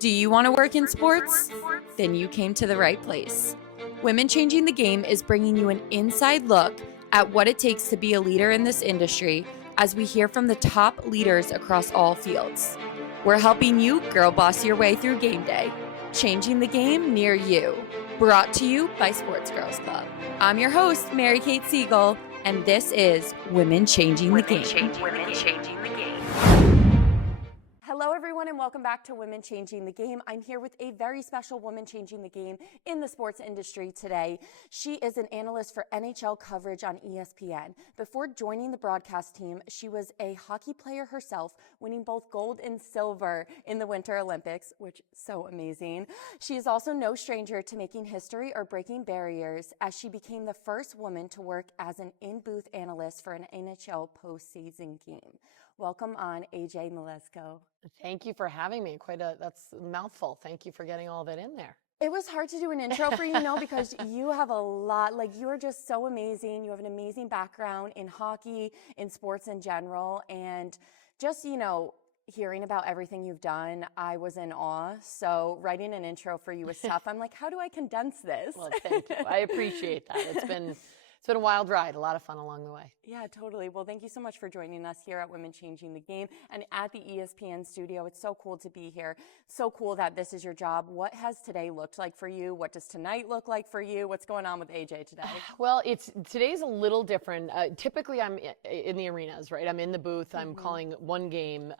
Do you want to work in sports? Then you came to the right place. Women Changing the Game is bringing you an inside look at what it takes to be a leader in this industry as we hear from the top leaders across all fields. We're helping you girl boss your way through game day. Changing the game near you. Brought to you by Sports Girls Club. I'm your host, MaryKate Siegel, and this is Women Changing the Game. Women Changing the Game. Hello, everyone, and welcome back to Women Changing the Game. I'm here with a very special woman changing the game in the sports industry today. She is an analyst for NHL coverage on ESPN. Before joining the broadcast team, she was a hockey player herself, winning both gold and silver in the Winter Olympics, which is so amazing. She is also no stranger to making history or breaking barriers, as she became the first woman to work as an in-booth analyst for an NHL postseason game. Welcome on, AJ Mlezcko. Thank you for having me. That's a mouthful. Thank you for getting all that in there. It was hard to do an intro for you, because you have a lot, you are just so amazing. You have an amazing background in hockey, in sports in general, and just, hearing about everything you've done, I was in awe. So writing an intro for you was tough. I'm like, how do I condense this? Well, thank you. I appreciate that. It's been a wild ride, a lot of fun along the way. Yeah, totally. Well, thank you so much for joining us here at Women Changing the Game and at the ESPN studio. It's so cool to be here. So cool that this is your job. What has today looked like for you? What does tonight look like for you? What's going on with AJ today? Well, today's a little different. Typically, I'm in the arenas, right? I'm in the booth. I'm calling one game.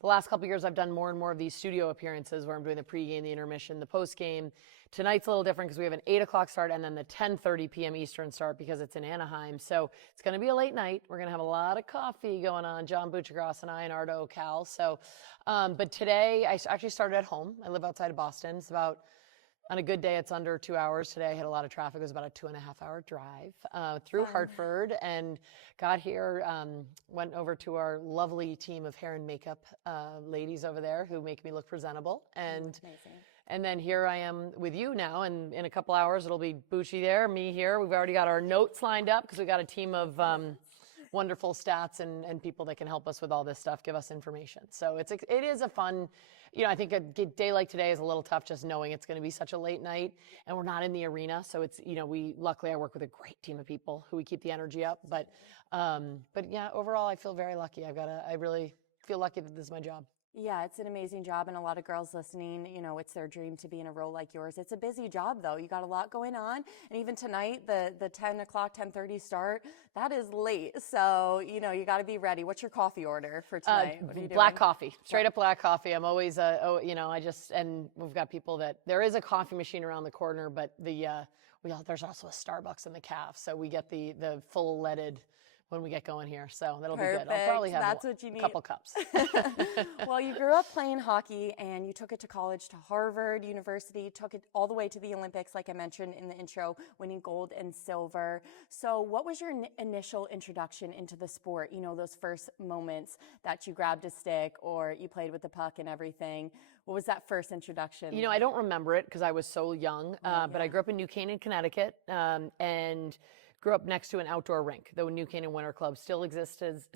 The last couple of years, I've done more and more of these studio appearances where I'm doing the pregame, the intermission, the postgame. Tonight's a little different because we have an 8 o'clock start and then the 10:30 p.m. Eastern start because it's in Anaheim. So it's going to be a late night. We're going to have a lot of coffee going on, John Buchagras and I and Ardo Cal. So, but today I actually started at home. I live outside of Boston. It's about, on a good day, it's under 2 hours. Today I had a lot of traffic. It was about a 2.5-hour drive through Hartford and got here, went over to our lovely team of hair and makeup ladies over there who make me look presentable. And then here I am with you now, and in a couple hours it'll be Bucci there, me here. We've already got our notes lined up because we've got a team of wonderful stats and people that can help us with all this stuff, give us information. So it is a fun, I think a day like today is a little tough just knowing it's going to be such a late night and we're not in the arena. So it's, luckily I work with a great team of people who we keep the energy up. But yeah, overall I feel very lucky. I really feel lucky that this is my job. Yeah, it's an amazing job, and a lot of girls listening, it's their dream to be in a role like yours. It's a busy job, though. You got a lot going on, and even tonight, the 10 o'clock, 10:30 start, that is late. So, you got to be ready. What's your coffee order for tonight? What are you doing? Black coffee, straight up black coffee. I'm always, and we've got people there is a coffee machine around the corner, but there's also a Starbucks in the caf, so we get the full leaded when we get going here. So that'll Perfect. Be good. I'll probably have a couple cups. Well, you grew up playing hockey and you took it to college, to Harvard University, took it all the way to the Olympics, like I mentioned in the intro, winning gold and silver. So what was your initial introduction into the sport? Those first moments that you grabbed a stick or you played with the puck and everything. What was that first introduction? I don't remember it because I was so young, but I grew up in New Canaan, Connecticut, and grew up next to an outdoor rink. The New Canaan Winter Club still exists. It's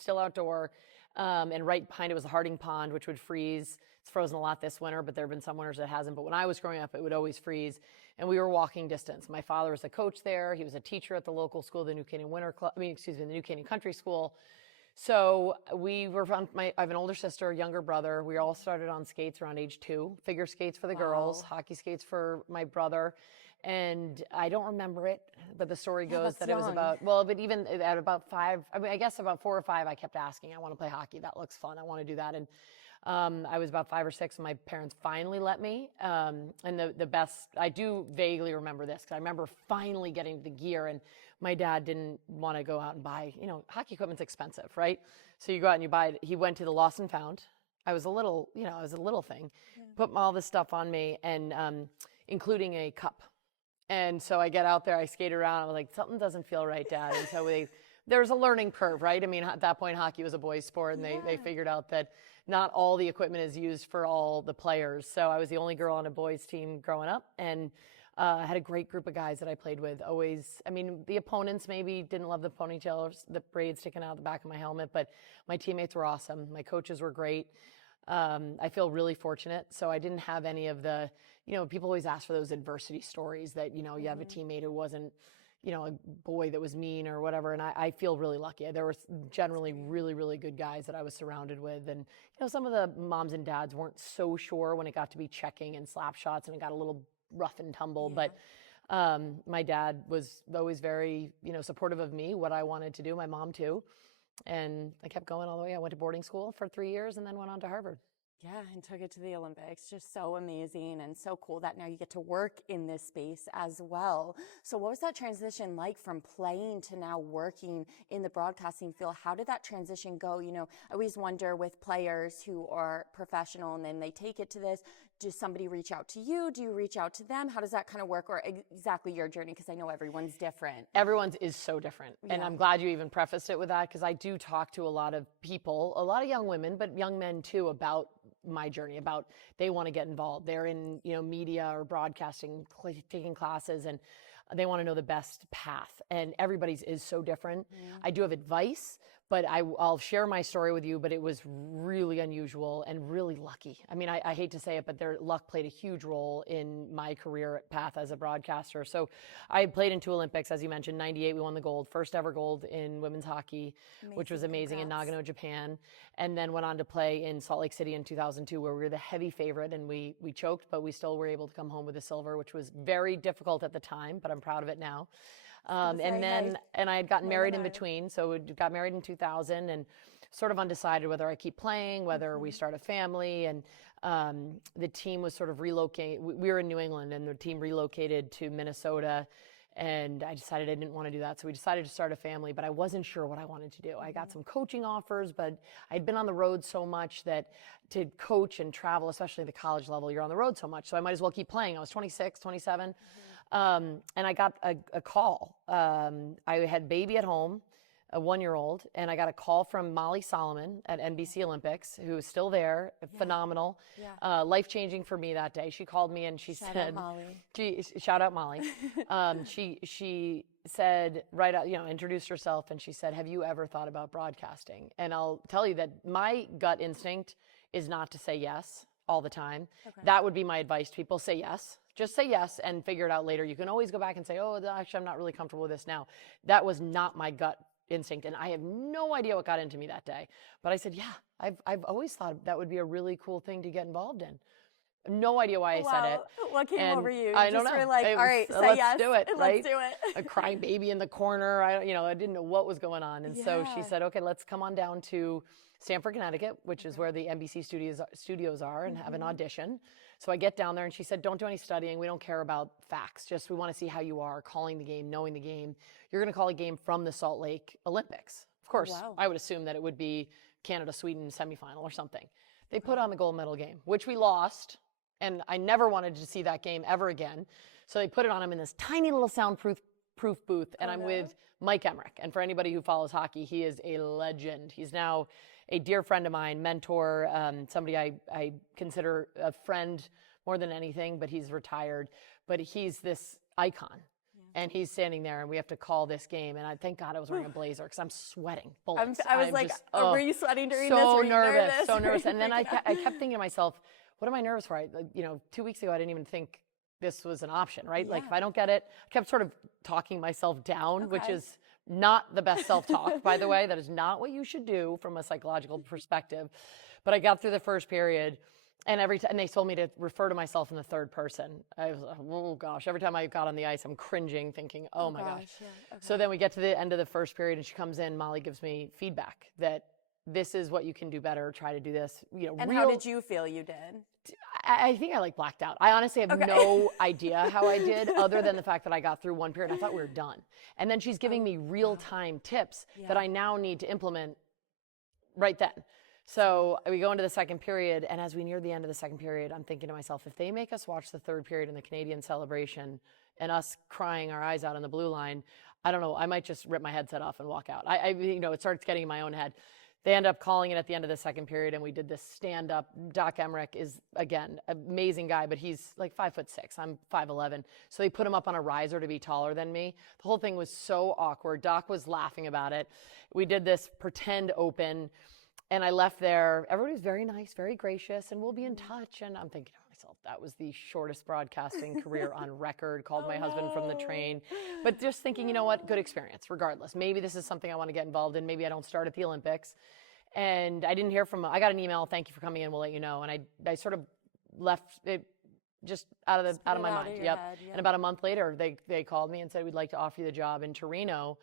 still outdoor. And right behind it was the Harding Pond, which would freeze. It's frozen a lot this winter, but there have been some winters it hasn't. But when I was growing up, it would always freeze. And we were walking distance. My father was a coach there. He was a teacher at the local school, the New Canaan the New Canaan Country School. So we were I have an older sister, a younger brother. We all started on skates around age 2. Figure skates for the girls, hockey skates for my brother. And I don't remember it, but the story goes that it was but even at about 5, I guess about 4 or 5, I kept asking, I want to play hockey. That looks fun. I want to do that. And I was about 5 or 6 when my parents finally let me. And the best, I do vaguely remember this because I remember finally getting the gear and my dad didn't want to go out and buy, hockey equipment's expensive, right? So you go out and you buy it. He went to the Lost and Found. I was a little thing, put all this stuff on me and including a cup. And so I get out there, I skate around. I was like, something doesn't feel right, Dad. And so there's a learning curve, right? I mean, at that point, hockey was a boys' sport, and they figured out that not all the equipment is used for all the players. So I was the only girl on a boys' team growing up, and I had a great group of guys that I played with. The opponents maybe didn't love the ponytails, the braids sticking out the back of my helmet, but my teammates were awesome. My coaches were great. I feel really fortunate. So I didn't have any of the, people always ask for those adversity stories that, you have a teammate who wasn't, a boy that was mean or whatever. And I feel really lucky. There were generally really, really good guys that I was surrounded with. And, some of the moms and dads weren't so sure when it got to be checking and slap shots and it got a little rough and tumble. But my dad was always very, supportive of me, what I wanted to do, my mom too. And I kept going all the way. I went to boarding school for 3 years and then went on to Harvard. Yeah, and took it to the Olympics. Just so amazing and so cool that now you get to work in this space as well. So what was that transition like from playing to now working in the broadcasting field? How did that transition go? I always wonder with players who are professional and then they take it to this, does somebody reach out to you? Do you reach out to them? How does that kind of work, or exactly your journey? Because I know everyone's different. Everyone's is so different. Yeah. And I'm glad you even prefaced it with that, because I do talk to a lot of people, a lot of young women, but young men too, about my journey, about they want to get involved. They're in, media or broadcasting, taking classes, and they want to know the best path. And everybody's is so different. Yeah. I do have advice, but I'll share my story with you, but it was really unusual and really lucky. I mean, I hate to say it, but luck played a huge role in my career path as a broadcaster. So I played in 2 Olympics, as you mentioned. 98, we won the gold, first ever gold in women's hockey, which was amazing. Congrats. In Nagano, Japan. And then went on to play in Salt Lake City in 2002, where we were the heavy favorite, and we choked, but we still were able to come home with a silver, which was very difficult at the time, but I'm proud of it now. And I had gotten married in between. So we got married in 2000 and sort of undecided whether I keep playing, whether we start a family. And the team was sort of relocating. We were in New England and the team relocated to Minnesota. And I decided I didn't want to do that. So we decided to start a family, but I wasn't sure what I wanted to do. I got some coaching offers, but I'd been on the road so much that to coach and travel, especially at the college level, you're on the road so much. So I might as well keep playing. I was 26, 27. And I got a call. I had baby at home, a 1-year-old, and I got a call from Molly Solomon at NBC Olympics, who is still there, phenomenal, life-changing for me that day. She called me and she said, shout out Molly. She said, right out, introduced herself, and she said, have you ever thought about broadcasting? And I'll tell you that my gut instinct is not to say yes all the time. Okay. That would be my advice to people. Say yes. Just say yes and figure it out later. You can always go back and say, oh, actually, I'm not really comfortable with this now. That was not my gut instinct. And I have no idea what got into me that day. But I said, yeah, I've always thought that would be a really cool thing to get involved in. No idea why I said it. What came over you? I don't know. Were like, all right, say let's yes. Do it, right? Let's do it. A crying baby in the corner. I didn't know what was going on. And so she said, okay, let's come on down to Stamford, Connecticut, which is where the NBC studios are, and have an audition. So I get down there and she said, don't do any studying. We don't care about facts. Just we want to see how you are calling the game, knowing the game. You're going to call a game from the Salt Lake Olympics. Of course, I would assume that it would be Canada-Sweden semifinal or something. They put on the gold medal game, which we lost. And I never wanted to see that game ever again. So they put it on. I'm in this tiny little soundproof booth, and I'm with Mike Emmerich. And for anybody who follows hockey, he is a legend. He's now a dear friend of mine, mentor, somebody I consider a friend more than anything, but he's retired. But he's this icon. And he's standing there, and we have to call this game. And I thank God I was wearing a blazer, because I'm sweating bullets. I was like, just, were you sweating during this? So nervous, so nervous. And then I kept thinking to myself, what am I nervous for? 2 weeks ago, I didn't even think this was an option, right? Like, if I don't get it, I kept sort of talking myself down, which is not the best self-talk, by the way. That is not what you should do from a psychological perspective. But I got through the first period, and and they told me to refer to myself in the third person. I was like, oh gosh, every time I got on the ice, I'm cringing, thinking, oh my gosh. Yeah. Okay. So then we get to the end of the first period, and she comes in, Molly gives me feedback that this is what you can do better, try to do this. And how did you feel you did? I think I blacked out. I honestly have no idea how I did, other than the fact that I got through one period. I thought we were done. And then she's giving me real-time tips that I now need to implement right then. So we go into the second period, and as we near the end of the second period, I'm thinking to myself, if they make us watch the third period in the Canadian celebration and us crying our eyes out on the blue line, I don't know, I might just rip my headset off and walk out. It starts getting in my own head. They end up calling it at the end of the second period, and we did this stand-up. Doc Emmerich is, again, amazing guy, but he's like 5'6". I'm 5'11". So they put him up on a riser to be taller than me. The whole thing was so awkward. Doc was laughing about it. We did this pretend open, And I left there. Everybody was very nice, very gracious, and we'll be in touch. And I'm thinking to myself, that was the shortest broadcasting career on record. Called my husband from the train. But just thinking, you know what, good experience, regardless. Maybe this is something I want to get involved in. Maybe I don't start at the Olympics. And I didn't hear from him. I got an email, thank you for coming in, we'll let you know. And I sort of left it just out of my mind. Yep. And about a month later, they called me and said, we'd like to offer you the job in Torino.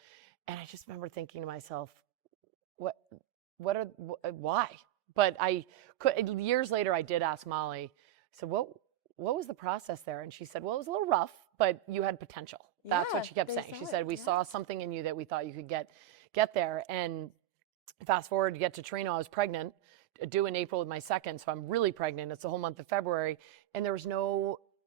And I just remember thinking to myself, why? But years later, I did ask Molly, I said, what was the process there? And she said, well, it was a little rough, but you had potential. That's what she kept saying. She said, we saw something in you that we thought you could get there. And fast forward to get to Torino, I was pregnant, due in April with my second, so I'm really pregnant. It's the whole month of February. And there was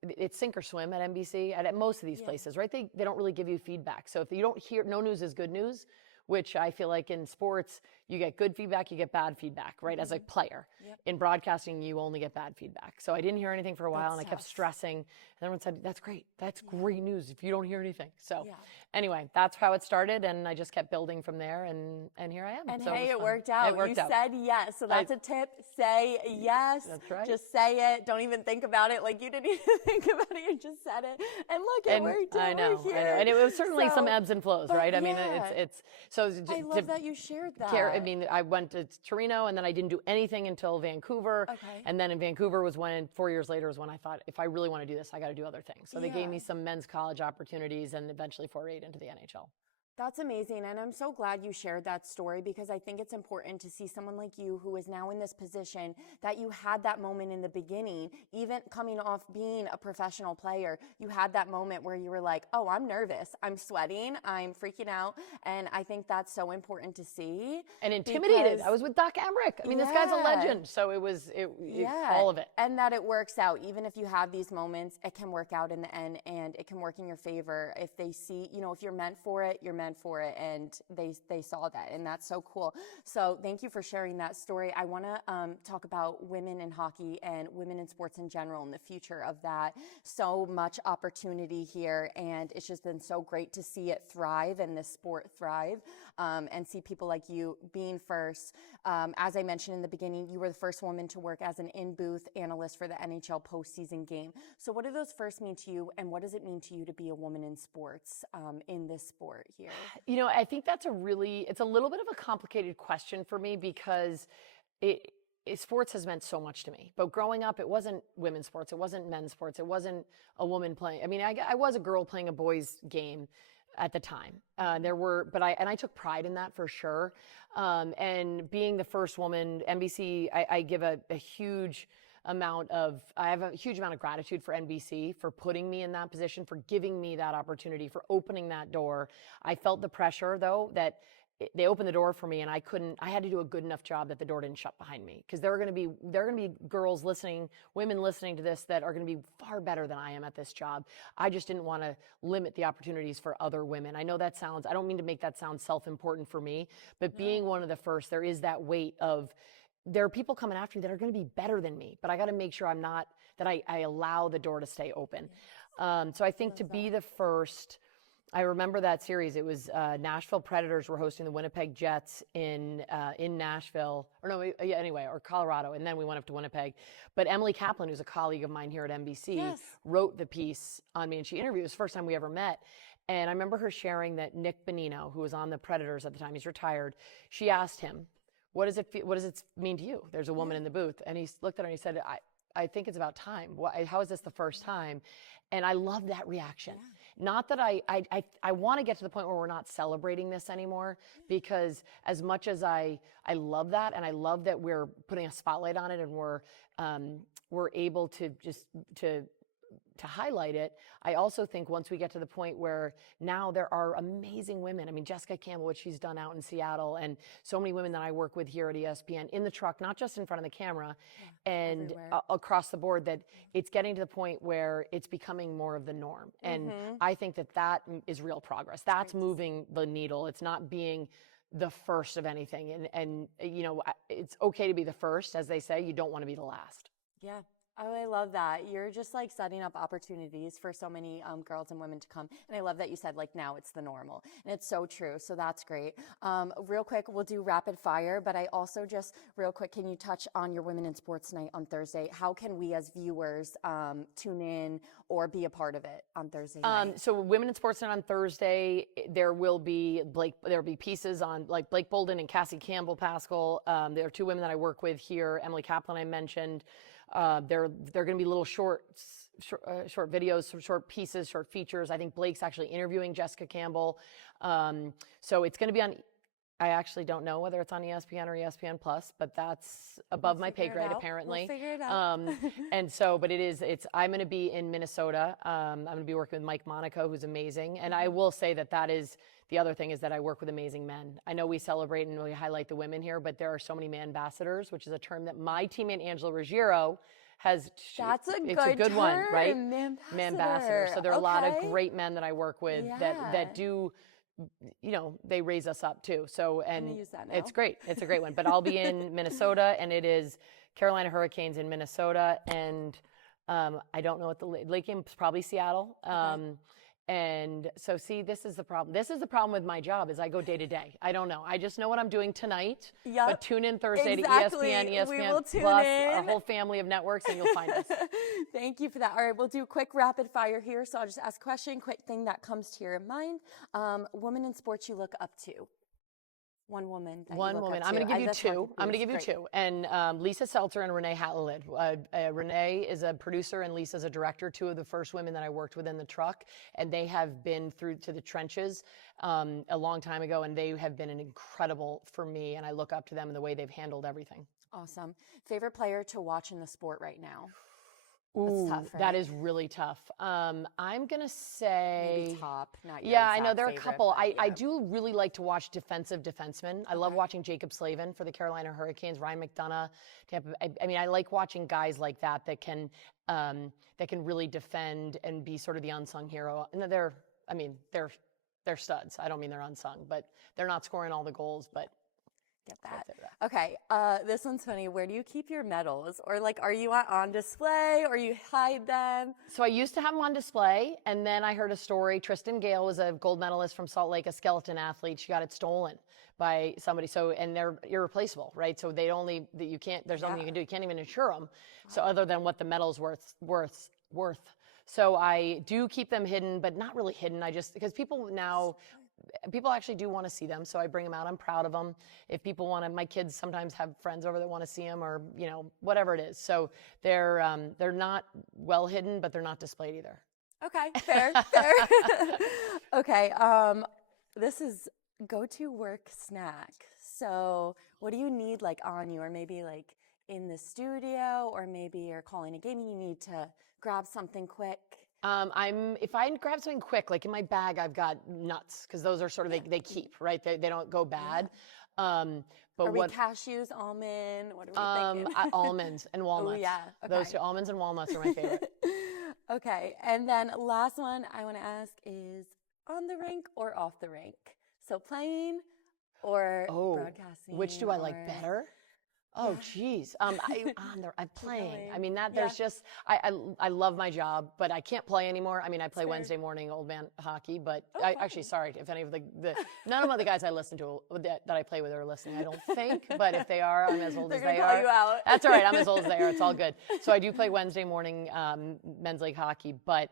it's sink or swim at NBC, at most of these places, right? They don't really give you feedback. So if you don't hear, no news is good news, which I feel like in sports, you get good feedback, you get bad feedback, right? As a player. In broadcasting, you only get bad feedback. So I didn't hear anything for a while, and I kept stressing. And everyone said, that's great. That's great news if you don't hear anything. So anyway, that's how it started, and I just kept building from there, and here I am. And so hey, it worked out. You said yes. So that's a tip. Say yes. That's right. Just say it. Don't even think about it. Like you didn't even think about it. You just said it. And look, it worked out. I know. And it was certainly some ebbs and flows, right? I mean, it's so. I love that you shared that. I mean, I went to Torino, and then I didn't do anything until Vancouver. And then in Vancouver was when, 4 years later, was when I thought, if I really want to do this, I got to do other things. So they gave me some men's college opportunities, and eventually forayed into the NHL. That's amazing. And I'm so glad you shared that story, because I think it's important to see someone like you who is now in this position, that you had that moment in the beginning, even coming off being a professional player, you had that moment where you were like, oh, I'm nervous, I'm sweating, I'm freaking out. And I think that's so important to see. And intimidated. I was with Doc Emmerich. I mean, this guy's a legend. So it was all of it. And that it works out. Even if you have these moments, it can work out in the end, and it can work in your favor. If they see, if you're meant for it, you're meant for it, and they saw that, and that's so cool. So thank you for sharing that story. I want to talk about women in hockey and women in sports in general and the future of that. So much opportunity here, and it's just been so great to see it thrive and this sport thrive, and see people like you being first. As I mentioned in the beginning, you were the first woman to work as an in-booth analyst for the NHL postseason game. So what do those first mean to you, and what does it mean to you to be a woman in sports, in this sport here? I think that's it's a little bit of a complicated question for me, because sports has meant so much to me. But growing up, it wasn't women's sports, it wasn't men's sports, it wasn't a woman playing. I mean, I was a girl playing a boys game at the time. I took pride in that for sure. And being the first woman, NBC, I give a huge amount of gratitude for NBC for putting me in that position, for giving me that opportunity, for opening that door. I felt the pressure, though, that they opened the door for me, and I had to do a good enough job that the door didn't shut behind me, because there are going to be girls listening, women listening to this, that are going to be far better than I am at this job. I just didn't want to limit the opportunities for other women. I know I don't mean to make that sound self-important for me, but being one of the first, there is that weight of, there are people coming after me that are going to be better than me, but I got to make sure I allow the door to stay open. So I think to be the first, I remember that series. It was Nashville Predators were hosting the Winnipeg Jets in Nashville, or Colorado, and then we went up to Winnipeg. But Emily Kaplan, who's a colleague of mine here at NBC, wrote the piece on me, and she interviewed. It was the first time we ever met. And I remember her sharing that Nick Bonino, who was on the Predators at the time, he's retired, she asked him, what does it mean to you? There's a woman in the booth. And he looked at her and he said, I think it's about time. How is this the first time? And I love that reaction. Not that I want to get to the point where we're not celebrating this anymore, because as much as I love that, and I love that we're putting a spotlight on it, and we're able to highlight it, I also think once we get to the point where now there are amazing women. I mean, Jessica Campbell, what she's done out in Seattle, and so many women that I work with here at ESPN in the truck, not just in front of the camera, and across the board, that it's getting to the point where it's becoming more of the norm. And I think that is real progress. That's moving the needle. It's not being the first of anything. And it's okay to be the first, as they say. You don't want to be the last. Yeah. Oh, I love that. You're just like setting up opportunities for so many girls and women to come. And I love that you said like now it's the normal. And it's so true. So that's great. Real quick, we'll do rapid fire, but I also just real quick, can you touch on your Women in Sports Night on Thursday? How can we as viewers tune in or be a part of it on Thursday night? So Women in Sports Night on Thursday, there'll be pieces on like Blake Bolden and Cassie Campbell Pascal. There are two women that I work with here, Emily Kaplan I mentioned. They're going to be little short videos, short pieces, short features. I think Blake's actually interviewing Jessica Campbell. So it's going to be on. I actually don't know whether it's on ESPN or ESPN Plus, but that's above my pay grade apparently. We'll figure it out. But I'm going to be in Minnesota. I'm going to be working with Mike Monaco, who's amazing. And I will say that is the other thing is that I work with amazing men. I know we celebrate and we highlight the women here, but there are so many man ambassadors, which is a term that my teammate Angela Ruggiero has. That's it's a good term, one, right? Man ambassador. So there are a lot of Okay. great men that I work with that do, they raise us up too. So, and I'm gonna use that now. it's great. It's a great one. But I'll be in Minnesota, and it is Carolina Hurricanes in Minnesota, and I don't know what the late game is, probably Seattle. And so, see, this is the problem. This is the problem with my job is I go day to day. I don't know. I just know what I'm doing tonight. Yep. But tune in Thursday Exactly. to ESPN, We ESPN will tune Plus, in. our whole family of networks, and you'll find us. Thank you for that. All right, we'll do quick rapid fire here. So I'll just ask a question, quick thing that comes to your mind. Woman in sports you look up to. One woman. That One you look woman. Up I'm to. going to give you That's two. I'm going to give you Great. two. And Lisa Seltzer and Renee Hatlelid. Renee is a producer and Lisa's a director, two of the first women that I worked with in the truck. And they have been through to the trenches a long time ago. And they have been an incredible for me. And I look up to them in the way they've handled everything. Awesome. Favorite player to watch in the sport right now? Ooh, That's tough, right? that is really tough. I'm going to say... Maybe top, not your Yeah, I know. exact There are a favorite, couple. but I yeah. do really like to watch defensive defensemen. I love watching Jacob Slavin for the Carolina Hurricanes, Ryan McDonough. Tampa. I mean, I like watching guys like that can really defend and be sort of the unsung hero. And they're studs. I don't mean they're unsung, but they're not scoring all the goals, but Get that. Okay, this one's funny. Where do you keep your medals? Or like, are you on display or you hide them? So I used to have them on display, and then I heard a story. Tristan Gale was a gold medalist from Salt Lake, a skeleton athlete. She got it stolen by somebody. So, and they're irreplaceable, right? So there's nothing you can do. You can't even insure them. So other than what the medal's worth. So I do keep them hidden, but not really hidden. Because people actually do want to see them, so I bring them out. I'm proud of them. If people want to, my kids sometimes have friends over that want to see them, or whatever it is. So they're not well hidden, but they're not displayed either. Okay, fair. Okay, this is go-to work snack. So what do you need like on you, or maybe like in the studio, or maybe you're calling a game and you need to grab something quick? If I grab something quick, like in my bag, I've got nuts, because those are sort of, they keep, right? They don't go bad. But are we cashews, almond? What are we thinking? Almonds and walnuts. Oh, yeah. Okay. Those two, almonds and walnuts, are my favorite. Okay. And then last one I want to ask is on the rink or off the rink? So playing or broadcasting? Which do I like better? Oh, geez. I'm playing. I mean, there's just, I love my job, but I can't play anymore. I mean, I play Wednesday morning old man hockey, but actually, sorry if any of none of the guys I listen to that I play with are listening, I don't think, but if they are, I'm as old as they are. They're gonna call you out. That's all right. I'm as old as they are. It's all good. So I do play Wednesday morning men's league hockey, but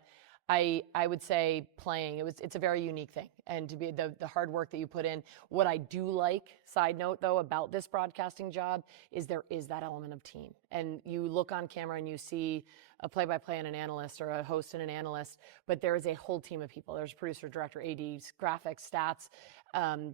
I would say playing, it's a very unique thing. And to be the hard work that you put in. What I do like, side note though, about this broadcasting job is there is that element of team. And you look on camera and you see a play-by-play and an analyst, or a host and an analyst, but there is a whole team of people. There's producer, director, ADs, graphics, stats,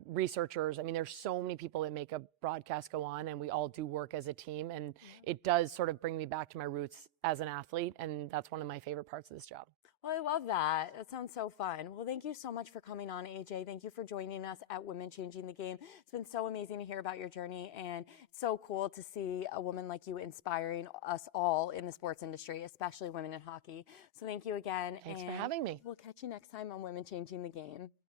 researchers. I mean, there's so many people that make a broadcast go on, and we all do work as a team. And it does sort of bring me back to my roots as an athlete. And that's one of my favorite parts of this job. Well, I love that. That sounds so fun. Well, thank you so much for coming on, AJ. Thank you for joining us at Women Changing the Game. It's been so amazing to hear about your journey, and it's so cool to see a woman like you inspiring us all in the sports industry, especially women in hockey. So thank you again. Thanks for having me. We'll catch you next time on Women Changing the Game.